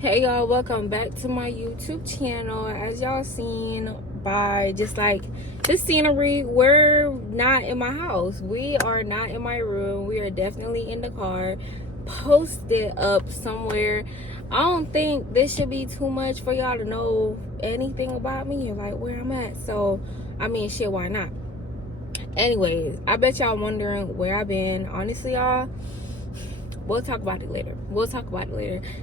Hey y'all, welcome back to my YouTube channel. As y'all seen by just like the scenery, we're not in my house. We are not in my room. We are definitely in the car, posted up somewhere. I don't think this should be too much for y'all to know anything about me or like where I'm at. So I mean, shit, why not? Anyways, I bet y'all wondering where I've been. Honestly, y'all, we'll talk about it later.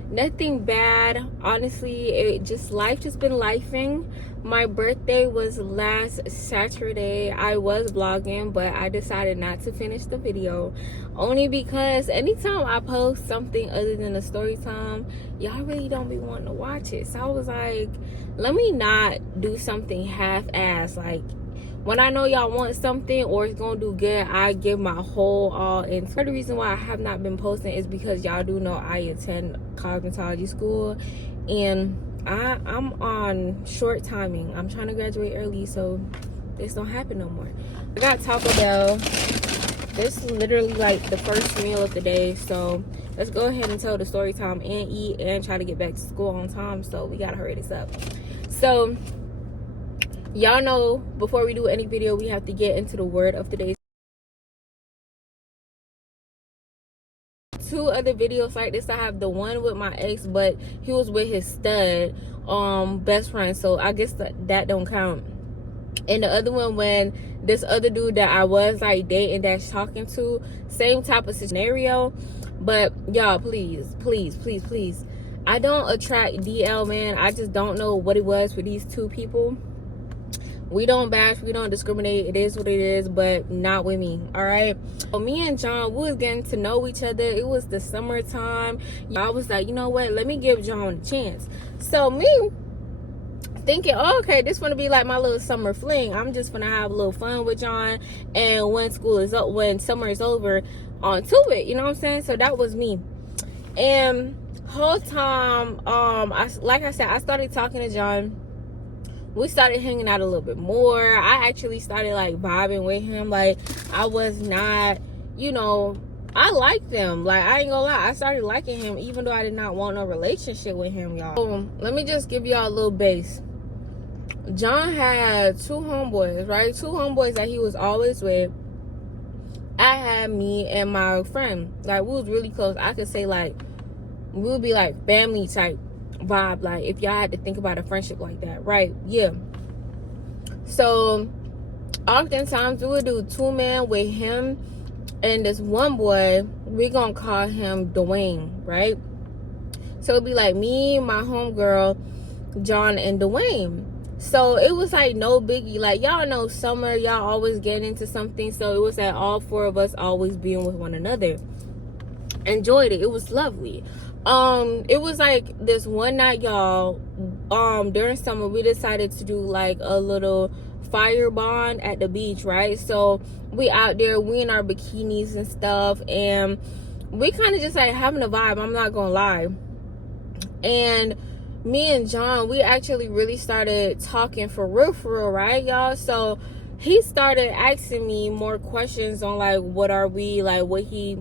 Nothing bad, honestly. It just, life just been lifing. My birthday was last Saturday. I was vlogging, but I decided not to finish the video only because anytime I post something other than a story time, y'all really don't be wanting to watch it. So I was like, let me not do something half-ass. Like, when I know y'all want something or it's gonna do good, I give my whole all in. The reason why I have not been posting is because y'all do know I attend cosmetology school and I'm on short timing. I'm trying to graduate early, so this don't happen no more. I got Taco Bell. This is literally like the first meal of the day, so let's go ahead and tell the story time and eat and try to get back to school on time. So we gotta hurry this up. So y'all know before we do any video, we have to get into the word of the day. Two other videos like this. I have the one with my ex, but he was with his stud best friend, so I guess that don't count. And the other one, when this other dude that I was like dating dash talking to, same type of scenario. But y'all, please, I don't attract DL, man. I just don't know what it was with these two people. We don't bash, we don't discriminate. It is what it is, but not with me. All right. So me and John, we was getting to know each other. It was the summertime. I was like, you know what? Let me give John a chance. So me thinking, oh, okay, this gonna be like my little summer fling. I'm just gonna have a little fun with John, and when school is up, when summer is over, on to it. You know what I'm saying? So that was me. And whole time, like I said, I started talking to John. We started hanging out a little bit more. I actually started like vibing with him. Like, I was not, you know, I liked him. Like, I ain't gonna lie, I started liking him even though I did not want no relationship with him, y'all. So, let me just give y'all a little base. John had two homeboys, right? Two homeboys that he was always with. I had me and my friend. Like, we was really close. I could say like we would be like family type vibe, like if y'all had to think about a friendship like that, right? Yeah. So oftentimes we would do two-man with him and this one boy. We gonna call him Dwayne, right? So it'd be like me, my homegirl, John, and Dwayne. So it was like no biggie. Like, y'all know summer, y'all always get into something. So it was like all four of us always being with one another. Enjoyed it. It was lovely. It was like this one night, y'all, during summer, we decided to do like a little fire bond at the beach, right? So we out there, we in our bikinis and stuff, and we kind of just like having a vibe, I'm not gonna lie. And me and John, we actually really started talking for real, right, y'all? So he started asking me more questions on like what are we, like what he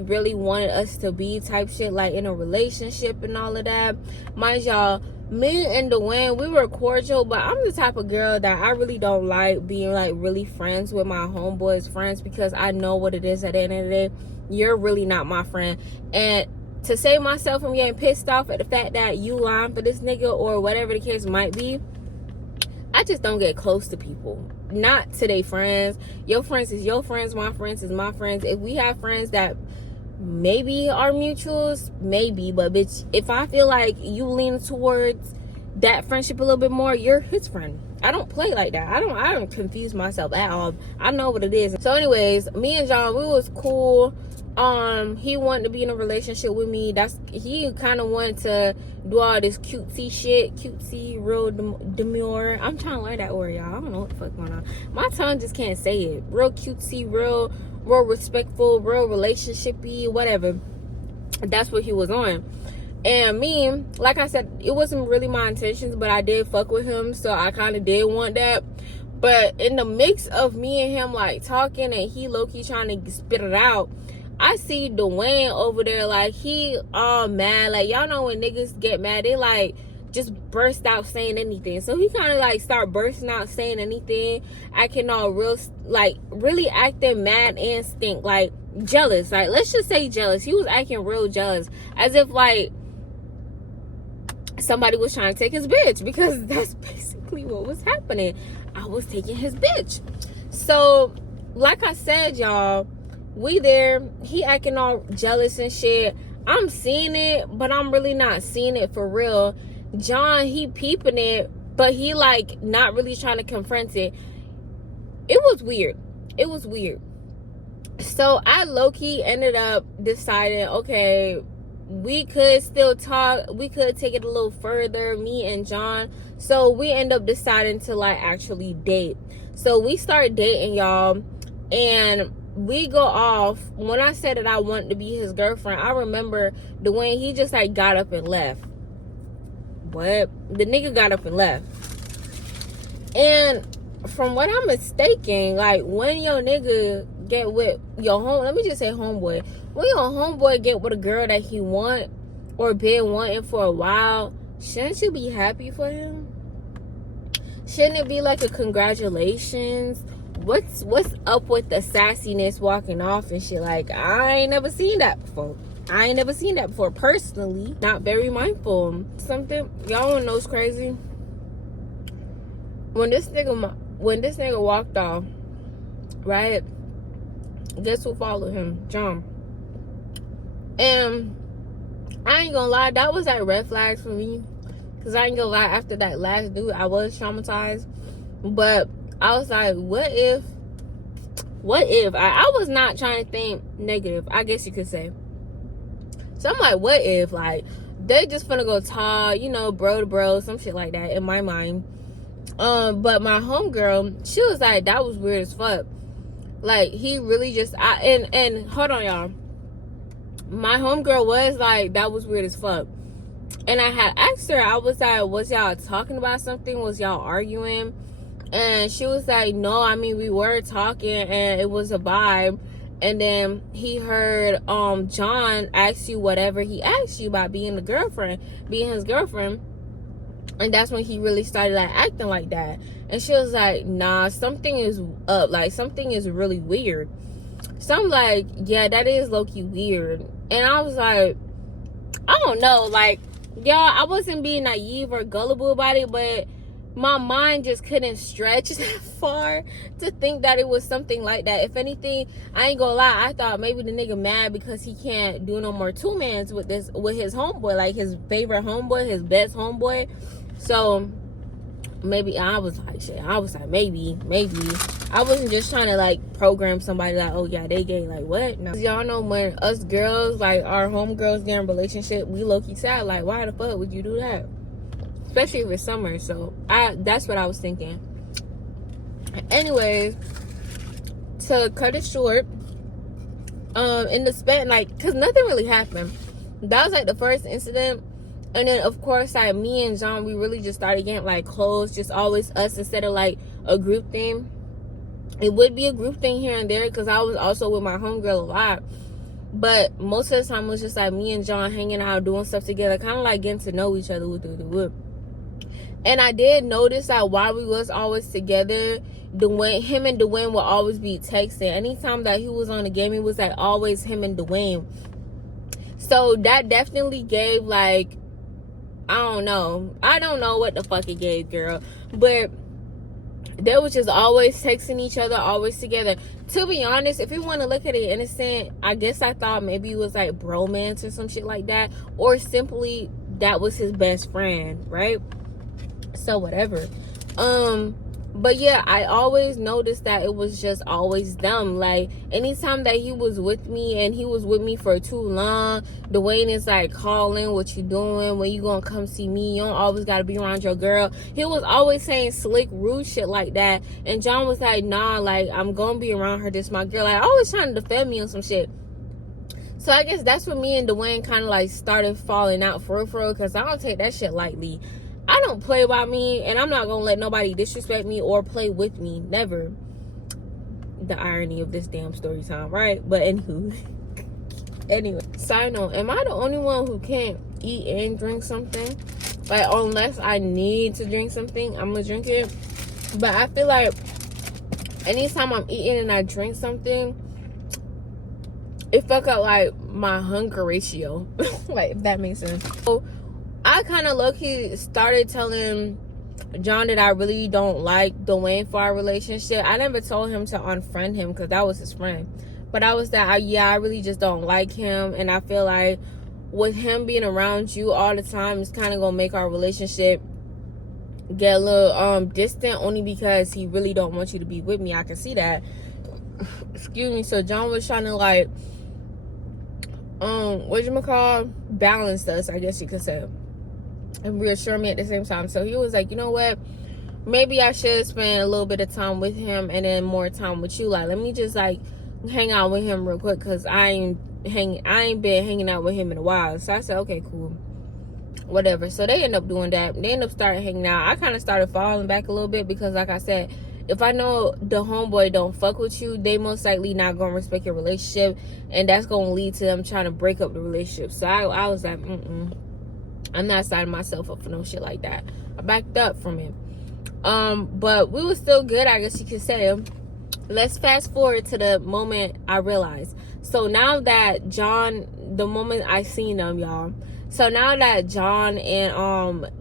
really wanted us to be type shit, like in a relationship and all of that. Mind y'all, me and Dwayne, we were cordial, but I'm the type of girl that I really don't like being like really friends with my homeboys' friends, because I know what it is at the end of the day. You're really not my friend. And to save myself from getting pissed off at the fact that you lying for this nigga or whatever the case might be, I just don't get close to people. Not to their friends. Your friends is your friends, my friends is my friends. If we have friends that maybe are mutuals, maybe, but bitch, if I feel like you lean towards that friendship a little bit more, you're his friend. I don't play like that. I don't confuse myself at all. I know what it is. So anyways, me and John, we was cool. He wanted to be in a relationship with me. He kind of wanted to do all this cutesy shit, real demure. I'm trying to learn that word, y'all. I don't know what the fuck going on. My tongue just can't say it. Real cutesy, real respectful, real relationshipy, whatever. That's what he was on. And me, like I said, it wasn't really my intentions, but I did fuck with him, so I kind of did want that. But in the mix of me and him like talking and he low-key trying to spit it out, I see Dwayne over there, like, he all mad. Like, y'all know when niggas get mad, they, like, just burst out saying anything. So he kind of, like, start bursting out saying anything, acting all real, like, really acting mad and stink, like, jealous. Like, let's just say jealous. He was acting real jealous, as if, like, somebody was trying to take his bitch, because that's basically what was happening. I was taking his bitch. So, like I said, y'all, we there, he acting all jealous and shit. I'm seeing it, but I'm really not seeing it for real. John, he peeping it, but he, like, not really trying to confront it. It was weird. It was weird. So I low-key ended up deciding, okay, we could still talk, we could take it a little further, me and John. So we end up deciding to, like, actually date. So we start dating, y'all, and we go off. When I said that I wanted to be his girlfriend, I remember Dwayne, he just, like, got up and left. What? The nigga got up and left. And from what I'm mistaken, like, when your nigga get with your let me just say homeboy, when your homeboy get with a girl that he want or been wanting for a while, shouldn't you be happy for him? Shouldn't it be like a congratulations? What's up with the sassiness walking off and shit? Like, I ain't never seen that before. I ain't never seen that before. Personally, not very mindful. Something y'all wanna know is crazy. When this nigga walked off, right? Guess who followed him? John. And I ain't gonna lie, that was like red flags for me. Cause I ain't gonna lie, after that last dude, I was traumatized. But I was like, what if I was not trying to think negative, I guess you could say. So I'm like, what if, like, they just finna go talk, you know, bro to bro, some shit like that in my mind. But my homegirl, she was like, that was weird as fuck. Like, he really just, and hold on, y'all. My homegirl was like, that was weird as fuck. And I had asked her, I was like, was y'all talking about something? Was y'all arguing? And she was like, no, I mean, we were talking and it was a vibe. And then he heard John ask you whatever he asked you about being his girlfriend. And that's when he really started, like, acting like that. And she was like, nah, something is up. Like, something is really weird. So I'm like, yeah, that is low-key weird. And I was like, I don't know. Like, y'all, I wasn't being naive or gullible about it, but my mind just couldn't stretch that far to think that it was something like that. If anything, I ain't gonna lie, I thought maybe the nigga mad because he can't do no more two-mans with his homeboy, like his favorite homeboy, his best homeboy. So maybe I was like, shit, I was like, maybe I wasn't just trying to, like, program somebody like, oh yeah, they gay. Like, what? No. Y'all know when us girls, like, our homegirls get in a relationship, we low-key sad, like, why the fuck would you do that? Especially if it's summer. So that's what I was thinking. Anyways, to cut it short, in the span, like, because nothing really happened. That was, like, the first incident. And then, of course, like, me and John, we really just started getting, like, close. Just always us instead of, like, a group thing. It would be a group thing here and there because I was also with my homegirl a lot. But most of the time, it was just, like, me and John hanging out, doing stuff together. Kind of, like, getting to know each other. And I did notice that while we was always together, him and Dwayne would always be texting. Anytime that he was on the game, it was, like, always him and Dwayne. So that definitely gave, like, I don't know what the fuck it gave, girl. But they was just always texting each other, always together. To be honest, if you want to look at it innocent, I guess I thought maybe it was like bromance or some shit like that. Or simply that was his best friend, right? So whatever. But yeah, I always noticed that it was just always them. Like, anytime that he was with me and he was with me for too long, Dwayne is like calling, what you doing, when you gonna come see me, you don't always gotta be around your girl. He was always saying slick, rude shit like that. And John was like, nah, like, I'm gonna be around her, this my girl. Like, always trying to defend me on some shit. So I guess that's when me and Dwayne kind of like started falling out for real, because I don't take that shit lightly. I don't play by me, and I'm not gonna let nobody disrespect me or play with me. Never. The irony of this damn story time, right? But anywho. Anyway, side note, am I the only one who can't eat and drink something? Like, unless I need to drink something, I'm gonna drink it. But I feel like anytime I'm eating and I drink something, it fuck up like my hunger ratio. Like, if that makes sense. So I kind of low-key started telling John that I really don't like Dwayne for our relationship. I never told him to unfriend him because that was his friend. But I was that, I really just don't like him. And I feel like with him being around you all the time, it's kind of going to make our relationship get a little distant, only because he really don't want you to be with me. I can see that. Excuse me. So John was trying to like, balance us, I guess you could say, and reassure me at the same time. So he was like, you know what, maybe I should spend a little bit of time with him and then more time with you. Like, let me just like hang out with him real quick, because I ain't been hanging out with him in a while. So I said, okay, cool, whatever. So they end up doing that. They end up starting hanging out. I kind of started falling back a little bit, because like I said, if I know the homeboy don't fuck with you, they most likely not gonna respect your relationship, and that's gonna lead to them trying to break up the relationship. So I was like, I'm not signing myself up for no shit like that. I backed up from it. But we were still good, I guess you could say. Let's fast forward to the moment I realized. So now that the moment I seen them, y'all. So now that John and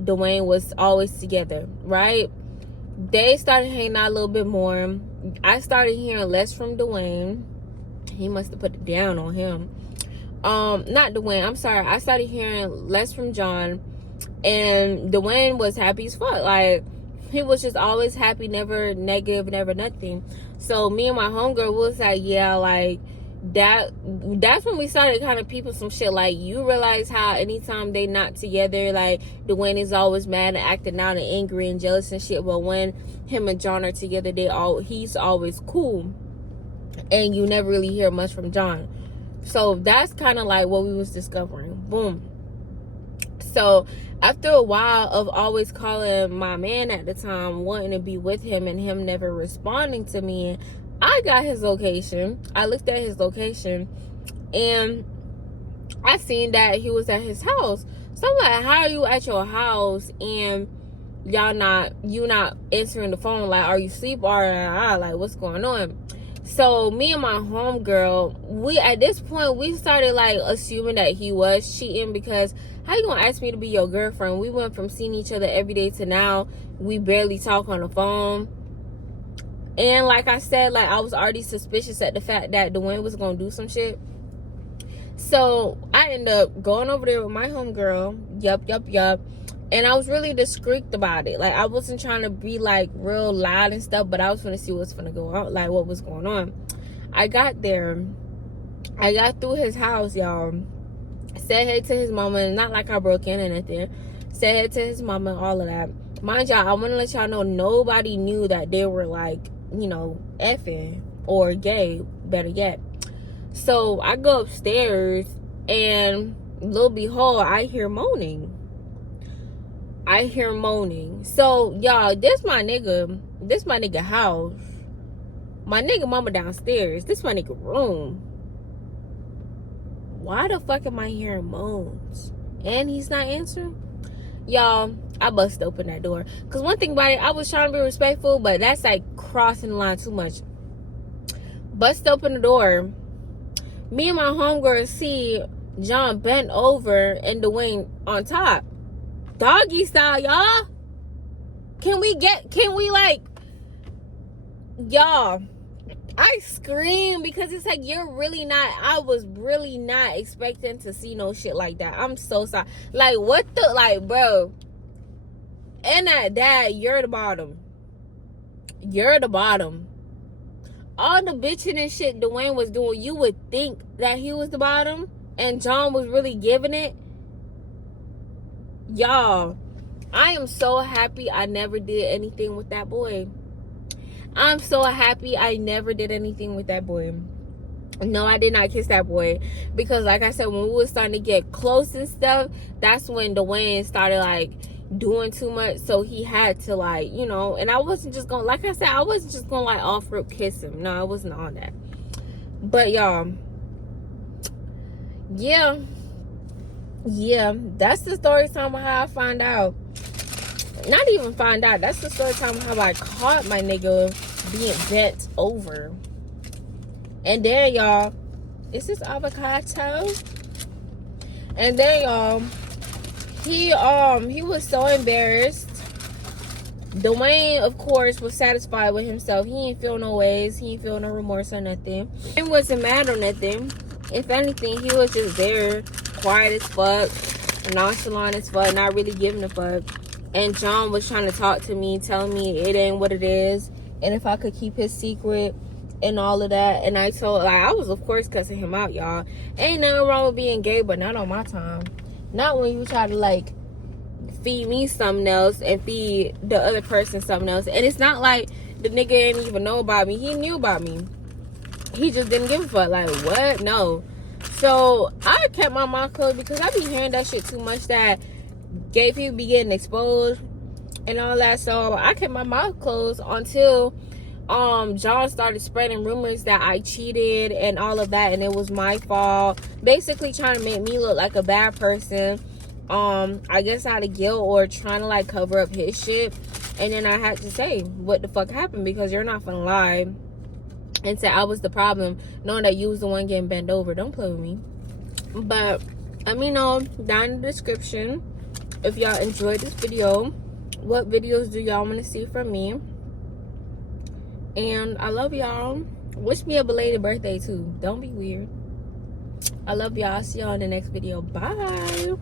Dwayne was always together, right? They started hanging out a little bit more. I started hearing less from Dwayne. He must have put it down on him. Not Dwayne, I'm sorry. I started hearing less from John. And Dwayne was happy as fuck. Like, he was just always happy, never negative, never nothing. So me and my homegirl was like, yeah, like, that's when we started kind of peeping some shit. Like, you realize how anytime they not together, like, Dwayne is always mad and acting out and angry and jealous and shit. But when him and John are together, he's always cool, and you never really hear much from John. So that's kind of like what we was discovering. Boom. So after a while of always calling my man at the time, wanting to be with him, and him never responding to me, I got his location. I looked at his location, and I seen that he was at his house. So I'm like, how are you at your house and you not answering the phone? Like, are you asleep or like, what's going on? So me and my homegirl, at this point we started like assuming that he was cheating, because how you gonna ask me to be your girlfriend? We went from seeing each other every day to now we barely talk on the phone. And like I said, like, I was already suspicious at the fact that Dwayne was gonna do some shit. So I ended up going over there with my homegirl. Yup. And I was really discreet about it. Like, I wasn't trying to be like real loud and stuff, but I was gonna see what's gonna go on, like what was going on. I got there. I got through his house, y'all. Said hey to his mama. Not like I broke in or anything. Said hey to his mama, all of that. Mind y'all, I want to let y'all know nobody knew that they were like, effing or gay, better yet. So I go upstairs, and lo and behold, I hear moaning. So y'all, this my nigga house. My nigga mama downstairs. This my nigga room. Why the fuck am I hearing moans? And he's not answering? Y'all, I busted open that door. Because one thing about it, I was trying to be respectful, but that's like crossing the line too much. Bust open the door. Me and my homegirl see John bent over and Dwayne on top. Doggy style, y'all. Can we y'all, I scream, because it's like, I was really not expecting to see no shit like that. I'm so sorry. Like, bro. And that, you're the bottom. All the bitching and shit Dwayne was doing, you would think that he was the bottom, and John was really giving it. Y'all, I am so happy I never did anything with that boy. I'm so happy I never did anything with that boy. No, I did not kiss that boy, because like I said, when we were starting to get close and stuff, that's when Dwayne started like doing too much. So he had to like, and I wasn't just gonna, like I said, I wasn't just gonna like off rip kiss him. No, I wasn't on that. But y'all, yeah, that's the story time of how I find out. Not even find out. That's the story time of how I caught my nigga being bent over. And then y'all, is this avocado? And then y'all, he was so embarrassed. Dwayne, of course, was satisfied with himself. He ain't feel no ways. He ain't feel no remorse or nothing. He wasn't mad or nothing. If anything, he was just there, quiet as fuck, nonchalant as fuck, not really giving a fuck. And John was trying to talk to me, telling me it ain't what it is, and if I could keep his secret and all of that. And I told, like, I was of course cussing him out, y'all. Ain't nothing wrong with being gay, but not on my time. Not when you try to like feed me something else and feed the other person something else. And it's not like the nigga didn't even know about me. He knew about me. He just didn't give a fuck. Like, what? No. So I kept my mouth closed because I be hearing that shit too much, that gay people be getting exposed and all that. So I kept my mouth closed until John started spreading rumors that I cheated and all of that, and it was my fault, basically trying to make me look like a bad person, I guess out of guilt or trying to like cover up his shit. And then I had to say what the fuck happened, because you're not gonna lie and say I was the problem, knowing that you was the one getting bent over. Don't play with me. But let me know down in the description if y'all enjoyed this video. What videos do y'all want to see from me? And I love y'all. Wish me a belated birthday too. Don't be weird. I love y'all. See y'all in the next video. Bye.